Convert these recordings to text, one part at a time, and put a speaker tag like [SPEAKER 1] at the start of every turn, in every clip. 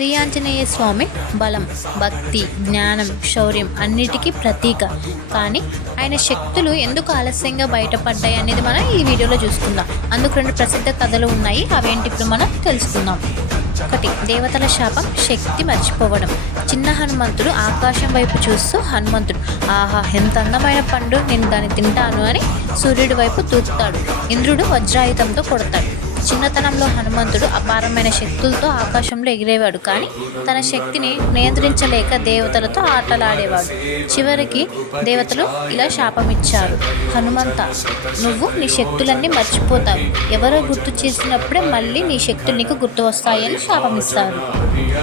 [SPEAKER 1] శ్రీ ఆంజనేయ స్వామి బలం భక్తి జ్ఞానం శౌర్యం అన్నిటికీ ప్రతీక. కానీ ఆయన శక్తులు ఎందుకు ఆలస్యంగా బయటపడ్డాయి అనేది మనం ఈ వీడియోలో చూసుకుందాం. అందుకు రెండు ప్రసిద్ధ కథలు ఉన్నాయి. అవేంటి ఇప్పుడు మనం తెలుసుకుందాం. ఒకటి దేవతల శాపం శక్తి మర్చిపోవడం. చిన్న హనుమంతుడు ఆకాశం వైపు చూస్తూ హనుమంతుడు ఆహా ఎంత అందమైన పండు నేను దాన్ని తింటాను అని సూర్యుడి వైపు తూపుతాడు ఇంద్రుడు వజ్రాయుధంతో కొడతాడు. చిన్నతనంలో హనుమంతుడు అపారమైన శక్తులతో ఆకాశంలో ఎగిరేవాడు కానీ తన శక్తిని నియంత్రించలేక దేవతలతో ఆటలాడేవాడు. చివరికి దేవతలు ఇలా శాపమిచ్చారు. హనుమంత నువ్వు నీ శక్తులన్నీ మర్చిపోతావు. ఎవరో గుర్తు చేసినప్పుడే మళ్ళీ నీ శక్తులు నీకు గుర్తు వస్తాయని శాపమిస్తారు.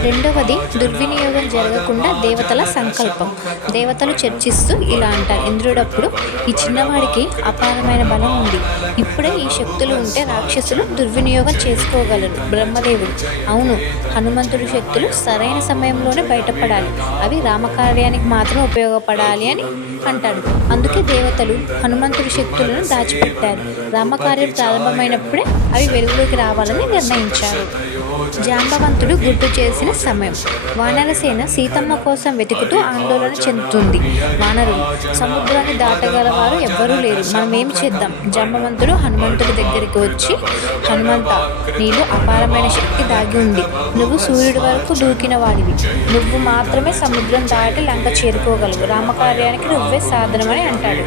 [SPEAKER 1] రెండవది దుర్వినియోగం జరగకుండా దేవతల సంకల్పం. దేవతలు చర్చిస్తూ ఇలా అంటారు. ఇంద్రుడప్పుడు ఈ చిన్నవాడికి అపారమైన బలం ఉంది. ఇప్పుడే ఈ శక్తులు ఉంటే రాక్షసులు దుర్వినియోగం చేసుకోగలరు. బ్రహ్మదేవుడు. అవును హనుమంతుడి శక్తులు సరైన సమయంలోనే బయటపడాలి. అవి రామకార్యానికి మాత్రం ఉపయోగపడాలి అని అంటాడు. అందుకే దేవతలు హనుమంతుడి శక్తులను దాచిపెట్టారు. రామకార్యం ప్రారంభమైనప్పుడే అవి వెలుగులోకి రావాలని నిర్ణయించారు. జాంబవంతుడు గుర్తు చేసిన సమయం. వానరసేన సీతమ్మ కోసం వెతుకుతూ ఆందోళన చెందుతుంది. వానరులు సముద్రాన్ని దాటగలవారు ఎవ్వరూ లేరు. మనం ఏం చేద్దాం? జాంబవంతుడు హనుమంతుడి దగ్గరికి వచ్చి హనుమంత నీలో అపారమైన శక్తి దాగి ఉంది. నువ్వు సూర్యుడి వరకు దూకిన వాడివి నువ్వు మాత్రమే సముద్రం దాటి లంక చేరుకోగలవు. రామకార్యానికి నువ్వే సాధనమని అంటాడు.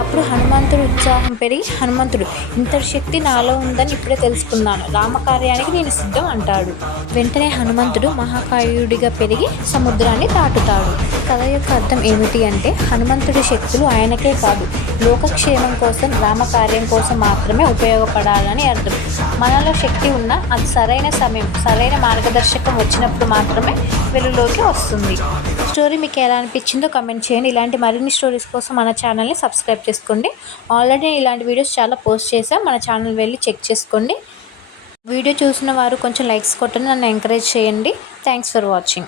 [SPEAKER 1] అప్పుడు హనుమంతుడు ఉత్సాహం పెరిగి హనుమంతుడు ఇంతటి శక్తి నాలో ఉందని ఇప్పుడే తెలుసుకున్నాను. రామకార్యానికి నేను సిద్ధం అంటాడు. వెంటనే హనుమంతుడు మహాకాయుడిగా పెరిగి సముద్రాన్ని దాటుతాడు. కథ యొక్క అర్థం ఏమిటి అంటే హనుమంతుడి శక్తులు ఆయనకే కాదు లోకక్షేమం కోసం రామకార్యం కోసం మాత్రమే ఉపయోగపడాలని అర్థం. మనలో శక్తి ఉన్నా అది సరైన సమయం సరైన మార్గదర్శకం వచ్చినప్పుడు మాత్రమే వెలుగులోకి వస్తుంది. స్టోరీ మీకు ఎలా అనిపించిందో కమెంట్ చేయండి. ఇలాంటి మరిన్ని స్టోరీస్ కోసం మన ఛానల్ని సబ్స్క్రైబ్ చేసుకోండి. ఆల్రెడీ ఇలాంటి వీడియోస్ చాలా పోస్ట్ చేసాం మన ఛానల్ వెళ్ళి చెక్ చేసుకోండి. వీడియో చూసిన వారు కొంచెం లైక్స్ కొట్టండి నన్ను ఎంకరేజ్ చేయండి. Thanks for watching